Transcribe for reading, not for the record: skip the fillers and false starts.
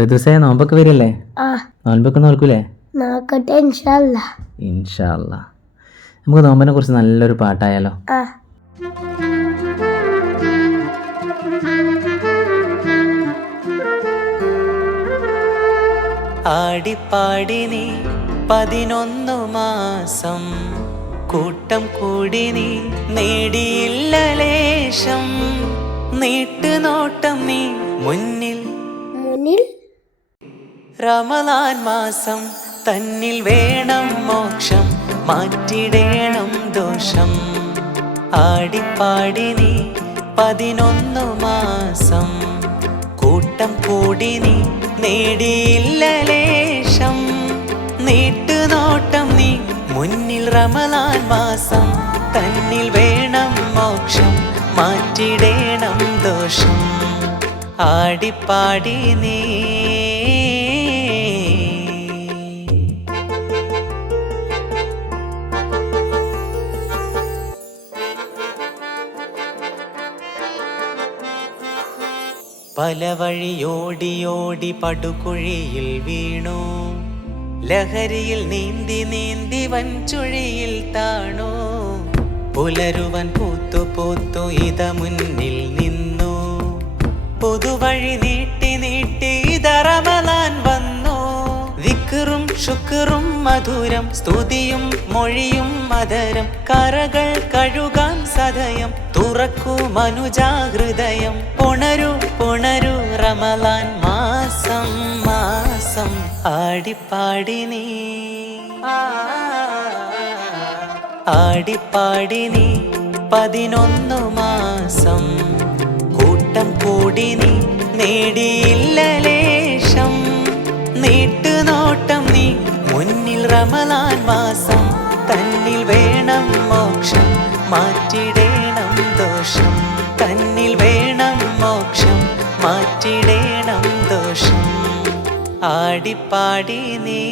ഋതുസേ നോമ്പൊക്കെ വരില്ലേ? നോമ്പൊക്കെ നോൽക്കൂലേ? നോക്കട്ടെ ഇൻഷാ അല്ലാ. ഇൻഷാ അല്ലാ. നമുക്ക് നോമ്പിനെ കുറിച്ച് നല്ലൊരു പാട്ടായാലോ? ആടിപ്പാടി നീ 11 മാസം കൂട്ടം കൂടി നീ നേടിയില്ല ലേശം നീട്ടുനോട്ടം നീ മുന്നിൽ റമളാൻ മാസം തന്നിൽ വേണം മോക്ഷം മാറ്റിടേണം ദോഷം. ആടിപ്പാടി നീ 11 മാസം കൂട്ടം കൂടി നീ നേടിയില്ല ലേശം നീട്ടുനോട്ടം നീ മുന്നിൽ റമളാൻ മാസം തന്നിൽ വേണം മോക്ഷം മാറ്റിടേണം ദോഷം. ആടിപ്പാടി നീ പല വഴിയോടിയോടി പടുകുഴിയിൽ വീണു ലഹരിയിൽ നീന്തി നീന്തി വൻചുഴിയിൽ താണു പുലരുവൻ പൂത്തു പൂത്തു ഇത മുന്നിൽ നിന്നു പുതുവഴി നീട്ടി നീട്ടി ഇത റമളാൻ വന്നു. ദിക്റും ശുക്റും മധുരം സ്തുതിയും മൊഴിയും മധുരം കരകൾ കഴുകാൻ സദയം തുറക്കൂ മനുജാഹൃദയം പുണരു പുണരു റമളാൻ മാസം മാസം. ആടിപ്പാടി നീ ആടിപ്പാടി നീ 11 മാസം കൂട്ടം കൂടി നീ നേടിയില്ല ലേശം നീട്ടുനോട്ടം നീ മുന്നിൽ റമളാൻ മാസം തന്നിൽ വേണം മോക്ഷം മാറ്റിടേണം ദോഷം. തന്നിൽ വേണം മോക്ഷം മാറ്റിടേണം ദോഷം. ആടിപ്പാടി നീ